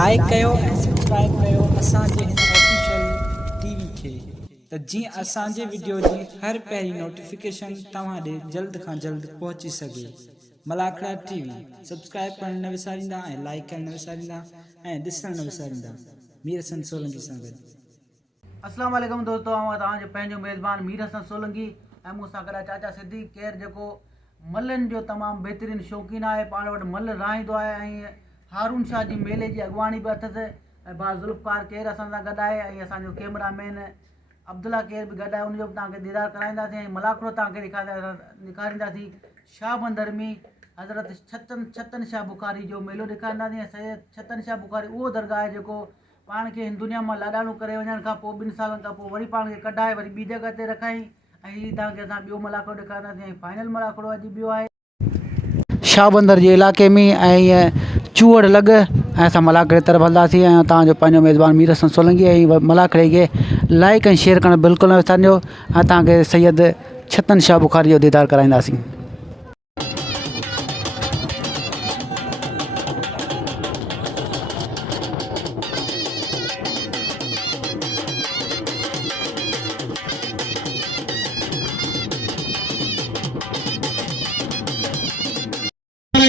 Like कयो ऐं subscribe कयो असांजे हिन ऑफिशियल टीवी खे त जीअं असांजे वीडियो जी हर पहिरीं नोटिफिकेशन तव्हां ॾे जल्द खां जल्द पहुची सघे। मलाखड़ा टीवी सब्सक्राइब करण न विसारींदा ऐं लाइक करण न विसारींदा ऐं ॾिसण न विसारींदा। मीर हसन सोलंकी सां गॾु। अस्सलाम वालेकुम दोस्तों, आऊं तव्हांजो पंहिंजो मेज़बान मीर हसन सोलंकी ऐं मूंसां गॾु चाचा सिद्दीक़ केर जेको मल्लनि जो तमामु बहितरीनु शौक़ीन आहे। पाण वटि मल्ल राईंदो आहे ऐं हारून शाह जी मेले जी अॻुवाणी बि अथसि ऐं भाउ ज़ुल्फ़कार केर असां सां गॾु आहे ऐं असांजो कैमरामैन अब्दुल्ला केर बि गॾु आहे। उनजो बि तव्हांखे दीदार कराईंदासीं ऐं मलाखड़ो तव्हांखे ॾेखारींदासीं। शाह बंदर में हज़रत छतन शाह बुखारी जो मेलो ॾेखारींदासीं ऐं सैयद छतन शाह बुखारी उहो दरगाह आहे जेको पाण खे हिन दुनिया मां लाॾाणो करे वञण खां पोइ 2 सालनि खां पोइ वरी पाण खे कढाए वरी ॿी जॻह ते रखाई ऐं हीअ तव्हांखे असां ॿियो मलाखड़ो ॾेखारींदासीं ऐं फाइनल मलाखड़ो अॼु ॿियो आहे शाह बंदर जे इलाइक़े में ऐं ईअं चूहड़ लॻ ऐं असां मलाखड़े तरफ़ हलंदासीं ऐं तव्हांजो पंहिंजो मेज़बान मीर हसन सोलंकी ऐं मलाखड़े खे लाइक ऐं शेयर करणु बिल्कुलु न विसारिजो ऐं तव्हांखे सैयद छतन शाह बुखारी जो दीदार कराईंदासीं।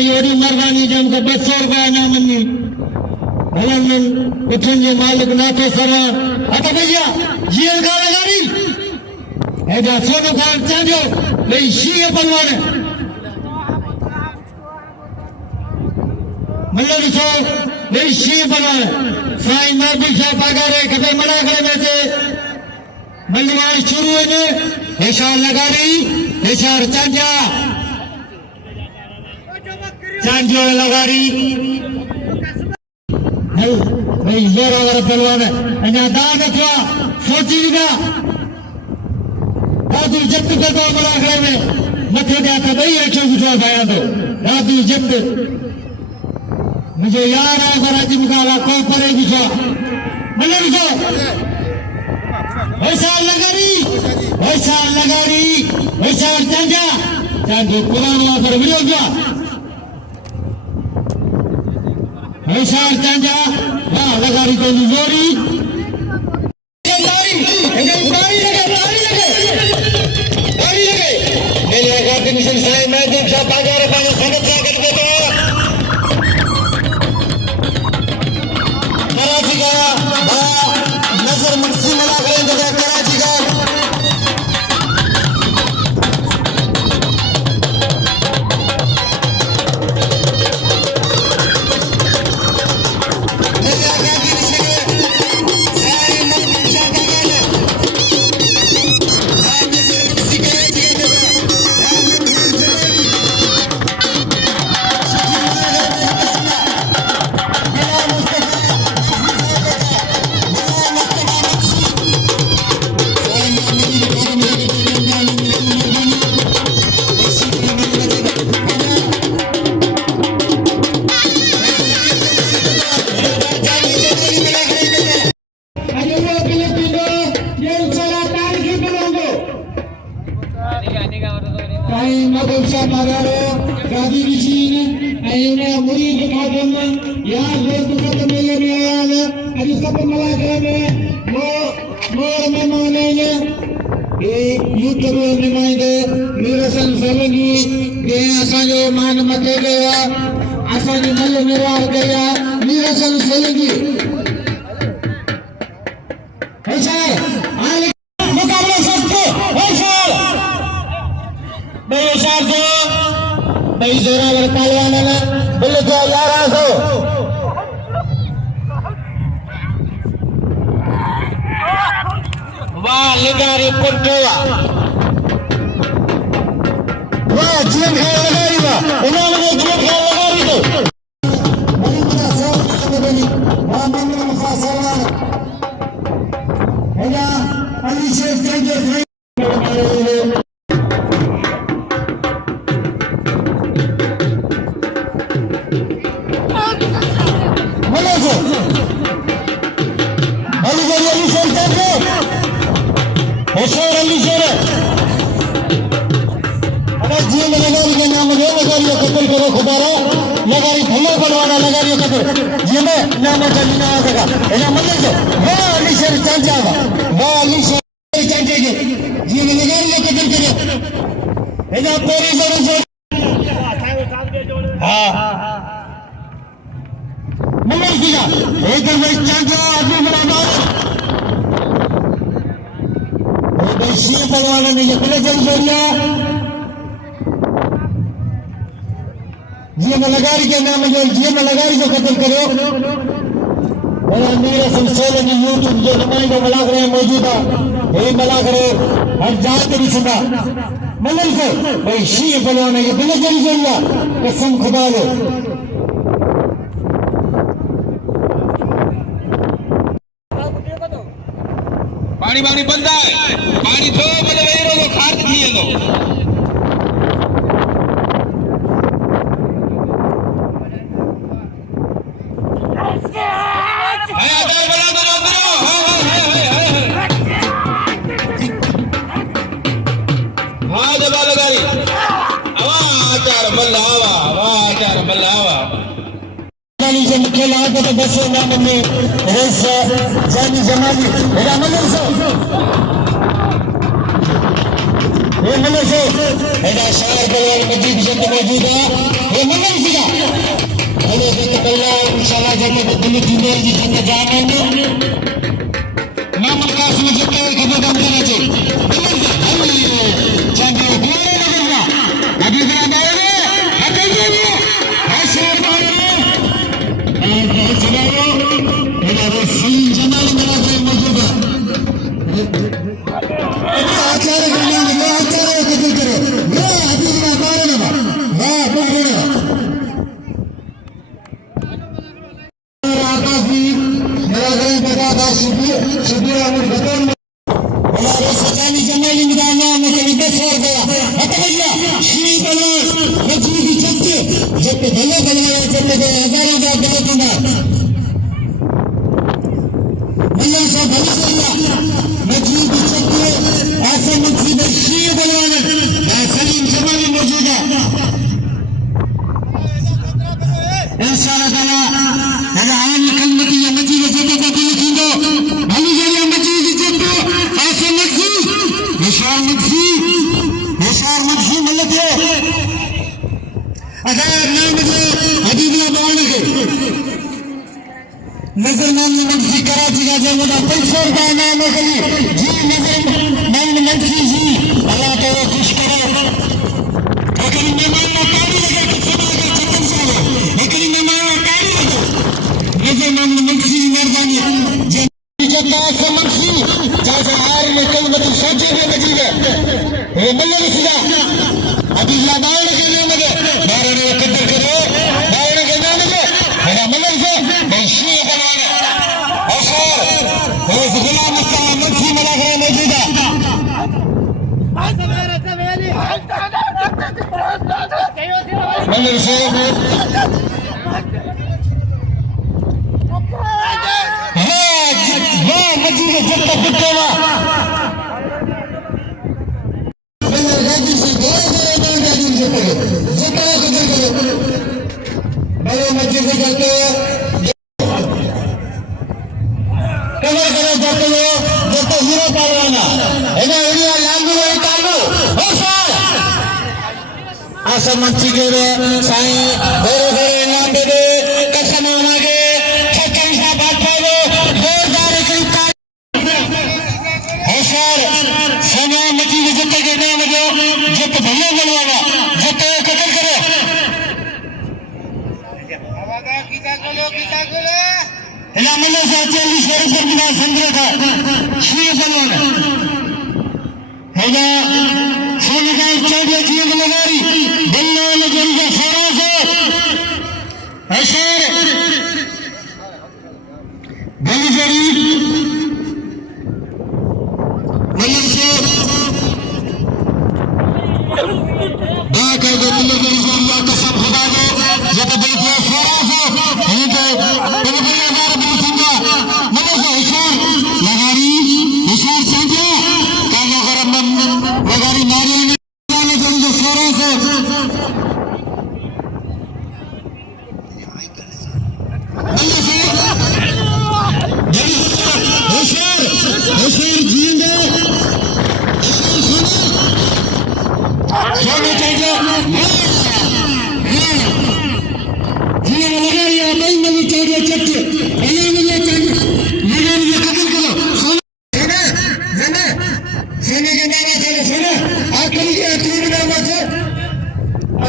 योरी मरवानी जम को 200 रुपया ना मनी भलन उठन जे मालिक नाथो सरवा अत भैया जीअं गा लगारी हे जा सोनो खान चाजो भई शीए पलवान मल्लो दिसो भई शीए पलवान साईं महबूब शाह पगारे कदे मना करे में से मल्लवान शुरू है हेशार लगारी हेशार चांजा चांजो लगारी भाई जोर वाला पहलवान अञा दाद अथवा सोची दा दादू जब्त कर दो मलाखड़े में मथे दे हथ ॿई रखियो सुठो पाया तो दादू जब्त मुझे यार है पर अज मुकाला कोई परे दिखो मिले दिखो वैसा लगारी वैसा चांजा चांजो पुराना पर वीडियो क्या विशाल चांजा वाह लगारी को जोरी तारी लगे मेरे अकादमी मिशन साईं महबूब शाह पगारे पाने संगत सां गॾु वेठो कराची का नज़र मुक्सी मलाखड़े जगह कराची का महबूब शाह पगारे गादी मशीन ऐं मुरीद खादम यार दोस्त सब मेले में आया अज सब मलाखड़े में मोर मेहमान हैं ये यूट्यूब नुमाइंदे मीर हसन सोलंकी के असांजो मान मथे गया असांजी मल निर्वाह गया मीर हसन सोलंकी ऐसा मुकाबला सबको ऐसा भाई जोरावर पहलवान है बोले तो 1100 वाह लगारी पुटवा वाह जीवन खा लगारी वाह उन्होंने जीवन खा लगारी तो वाह मंगल मुफासला है ना अली शेख के लगारी भले पड़वाना लगारी जो कदर ये में नाम चली ना आएगा एना मतलब जो वाह अली शेर चाचा वाह अली शेर चाचा के ये में लगा जो कदर करे एना पूरी जरूर हाँ मतलब सीधा एक बार चाचा आदमी बना बेशी पहलवान ने ये पहले चल गया ये मलगारी के नाम जो ये मलगारी जो कत्ल करो और मेरा संसार ने यूट्यूब जो नुमाइंदा मलाक रहे मौजूद है ये मलाक रहे हर जात भी सुना मतलब से भाई शी पहलवान ये बिना जरी जरिया कसम खुदा लो पानी पानी बंदा है पानी थो मतलब वेरो तो खार्ज थी वेंदो तो बस नाम में रेस जानी जमानी मेरा मतलब से ये मतलब से मेरा शायर पहलवान मजीद जंत मौजूद है ये मतलब सीधा हेलो जंत पहलवान इंशाल्लाह जंत दिल्ली की मेरी जी जंत जानेंगे नाम कासिम जंत के काम करना चाहिए मतलब जाने बोले लगेगा अभी ग्राम आएंगे हटेंगे है शेर मारेंगे जमाल मेरा मौजूद है आचार्य आचार्य कदर करो सजानी जमाली श्री पहलवान मजबूती चलते जब भले भले चलते गए हजारों का बहुत भैया से भले भैया मजबूती चलते ऐसे मजबूत श्री पहलवान सलीम जमाली मौजूद है इंशाअल्लाह ताला आन कलमती मजीद जगह का दिल कींदो भली जरिया मजीद जगह ऐसे मजीद होशियार मजीद मतलब है अगर नाम जो हबीबुल्लाह बावल के नजर नाम मजीद कराची का जो मुदा पैसों का नाम है जी नजर नाम मजीद जी अल्लाह को खुश करे लेकिन मेहमान ना ताली लगे किसी ने अगर चक्कर से लेकिन मेहमान ताली लगे नजर नाम मजीद मेहरबानी जब से मजीद जैसे हार में कल मतलब सोचे में मजीद है ये मल्ल सीधा हबीबुल्लाह बावल के नाम है बारे में कदर करो बावल के नाम है मेरा मल्ल से बेशी बनवाना और इस गुलाम का मजीद मला करे मौजूद है मल्ल से वाह मजीद जब तक बिटेगा गाजी से गोरे गाजी से जितना कदर करो बड़े मस्जिद से करते हो कदर करो जाते हो जब तक हीरो पालवाना है ना इंडिया लालू है कालू हो सर आसमान चिगरे साईं गोरे गोरे नाम दे दे कसम मांगे छक्कन सा बात पाओ जोरदार एक है सर समय मजीद जब तक नाम जो जब भले बनवाना जब तक कदर करो इला मल्ला से 40 वर्ष पर बिना संग्रह का श्री बनवाना हैगा सोने का चौड़िया की लगारी बल्ला लगन का सारा से अशर बलजरी मल्ला से बाका दो बलजरी जरिया कसम खुदा दो जब देखो सारा से ये तो बलजरी हमारा बिल्कुल मल्ला से अशर लगारी अशर चंद्र कालो गरम लगारी नारियल ने जो सारा से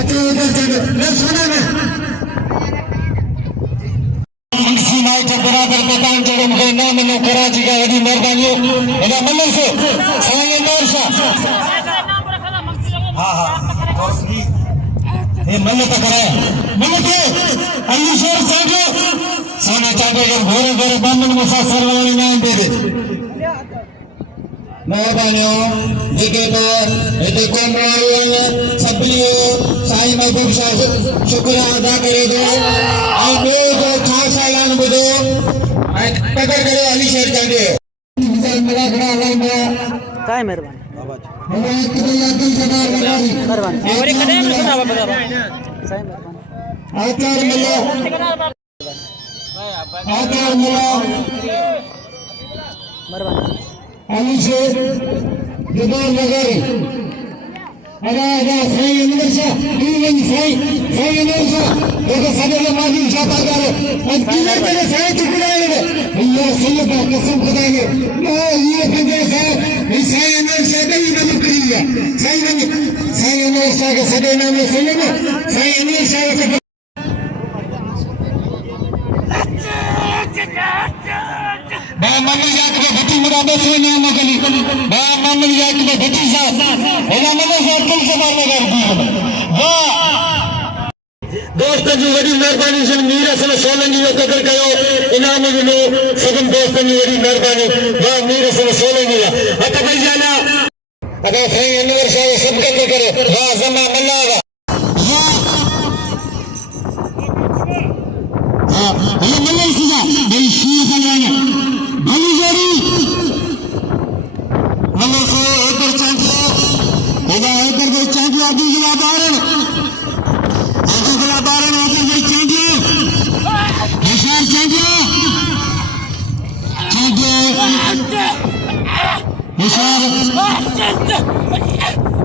बच्चे उधर चले ले सुने में मंगसी नाइट बराबर मैदान जोड़ो मुझे नाम नो कराची का वडी मेहरबानी एना मल्ल से साईं नूर शाह हां हां ये मल्ल तो कराया मल्ल तो अलीशर साहब सोना चाहते के घोरे घोरे बामन मुसा सरवानी नाम दे दे मेहरबानियों जेके तो हिते कोन आयो सभिनी साईं महबूब शाह शुक्र अदा करे थो ऐं ॿियो जो ख़ासि ऐलान ॿुधो ऐं पकड़ करे अलीशर चांडे मला खड़ा हलाईंदा काय मेहरबानी मेहरबानी कॾहिं बि सुठा बाबा साईं मेहरबानी आचार मल्ला आचार मल्ला मेहरबानी अलीशर जुबान नगर अदा अदा साईं अनवर शाह साईं अनवर शाह देखो सदर माजी शाह पागार और किले के साईं टुकड़ाए ने अल्लाह सल्लल्लाहु अलैहि कसम खुदा ने ये बंदे साईं अनवर शाह का ही नाम करिया साईं अनवर शाह के सदर नाम में सुने ना साईं अनवर शाह के बा मम्मी जाके भट्टी मुरा बेसे नाम गली बा मम्मी जाके भट्टी साहब एना मने से कुल से बार कर दी वाह दोस्तों जी वडी मेहरबानी से मीर हसन सोलंकी जो कदर कयो इनाम मिलो सगन दोस्तों जी वडी मेहरबानी वाह मीर हसन सोलंकी हथ भाई जाना अगर साईं अनवर शाह सब कदर करे वाह जमा मल्ला हां ये मल्ला सीधा भाई शीख लगाना भली जोड़ी मल्ला से इधर चैंपियन इधर कोई चैंपियन अगला बारन इधर कोई चैंपियन हिसार चैंपियन हिसार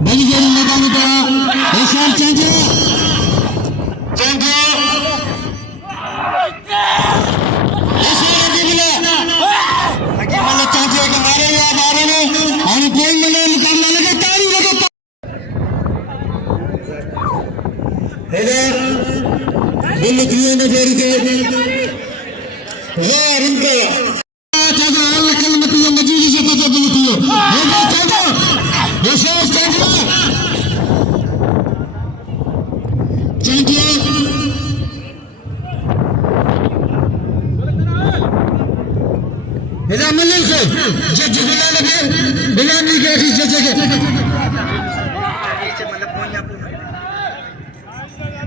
भली जोड़ी मैदान में हिसार चैंपियन दिल दिए ने जोड़ी दे वाह इनका चाचा अल्लाह कलमती मजीदी से तो दिल दिए हे चाचा विशेष चाचा इधर मल्ल से जज बिला नहीं के जज के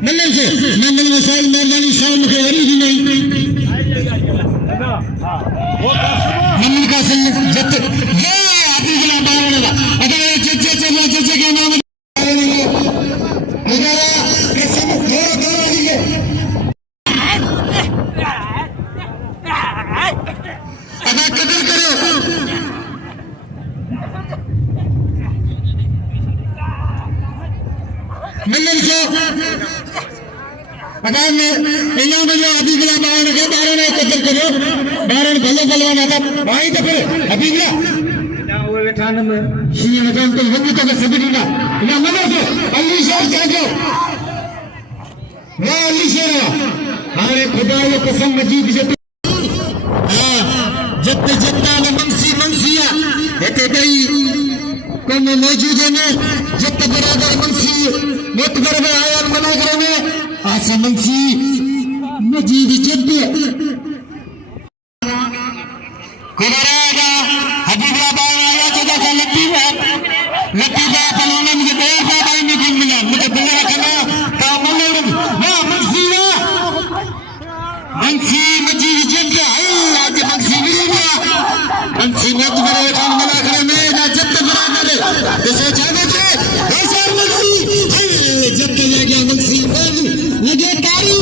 मल्ल से नंदन वसाई मेहरबानी शाम के वरी ही नहीं नंदन का सन जत ये आदि के बारे में अगर जज के नाम अगर कसम दो आदि के अदा कदर करो मल्ल से अगर इन्हों में जो अबीगला बाहर के बारे में कदर करो बाहर भले भलवान आता भाई तो फिर अबीगला ना वो बैठान में शी नजम तो वंगी तो सभी ना ना मनो से अलीशर जाओ वाह अलीशर हमारे खुदा ये कसम मजीद जब हां जब जत्ता ने मंसिया हेते गई कौन मौजूद है ने जब बराबर मंसी मुतबर में आया मना करे आसे मंसी मजीद जब कुबरागा हबीबाबाद आया जदा से लतीफा पलोने मुझे देर से भाई मीटिंग मिला मुझे बोला रखना तो मल्लू ना मंसी मजीद जब अल्लाह के मंसी मिलेगा मंसी मुतबर में मना करे में ना जब बराबर इसे जाने दे ऐसा मंसी जब तक लगे मंसी लगे तारी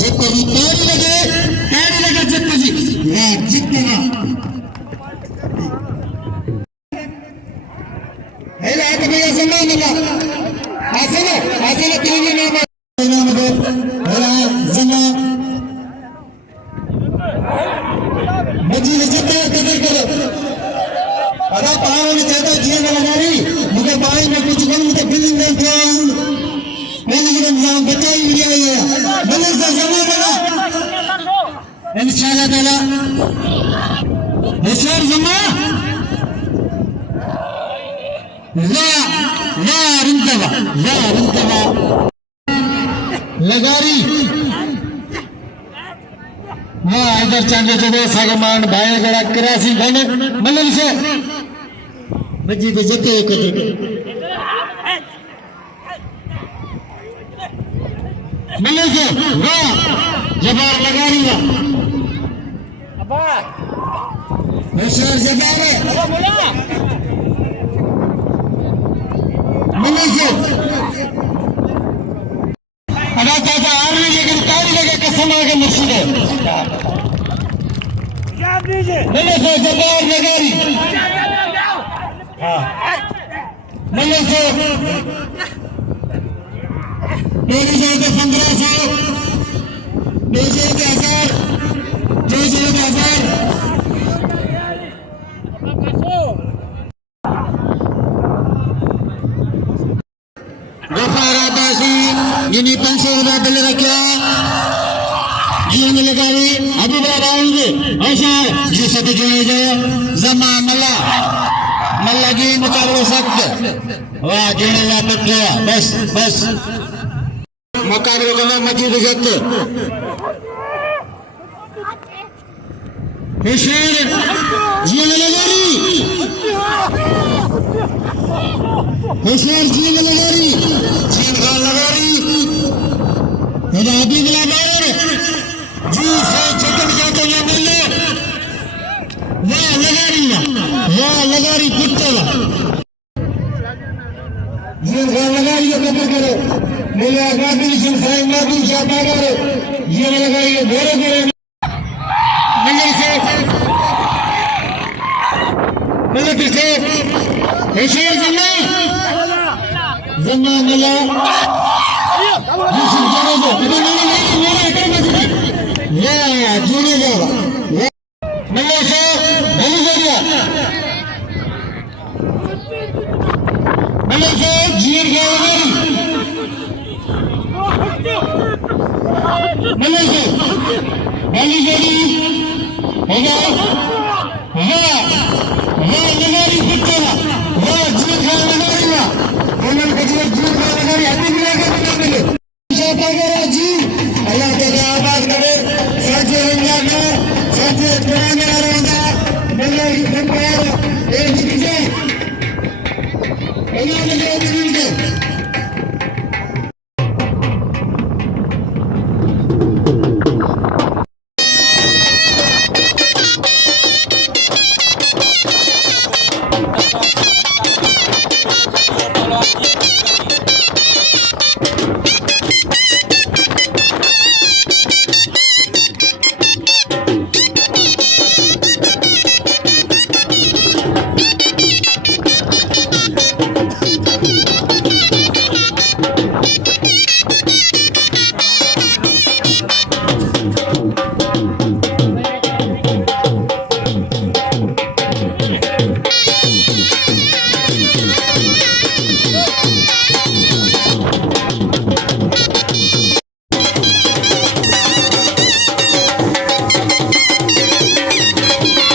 जब तक तारी लगे जब तक ना जितना है ना तो भैया सम्मान मिला आसना तीन नाम दे मेरा जना मजीद जितना कदर करो अदा पावर में चाहता जीवन लगानी मुझे बाई में कुछ करूं तो बिल्डिंग में मैं नहीं इंतजाम बताई दिया है मल्ल से जमा बना इंशाल्लाह ताला होशियार जमा ला रिंतवा लगारी हाँ इधर चांगे जो सागमान भाई गड़ा करासी घने मल्ल से बजी पे जते एकत्र मल्ल से वाह जबार लगारी वाह होशियार जबार है मल्ल से अगर चाचा आ रही लेकिन तारी लगे कसम आगे मुर्शिद है मल्ल से जबार लगारी मल्ल से मेरी जाते 1500 मेरे के 1000 जिन्हें 500 रुपया बिल रखा जीवन लगावी अभी बड़ा आएंगे ऐसा जी सभी जोड़े जाए जमा मल्ला की मुकाबले सकते वाह जोड़े ला पिट गया बस मुकाबले को मजीद सकते हुसैन जीवन लगारी हुसैन जीवन लगारी अभी मिला बार जी से चक्कर जाते हैं मिले वाह लगारी कुत्ते ये लगारी को कदर करो मेरे आगामी संसार मादू शाबाश करो ये लगारी को घोड़े मिले से होशियार जमा मिला लगारी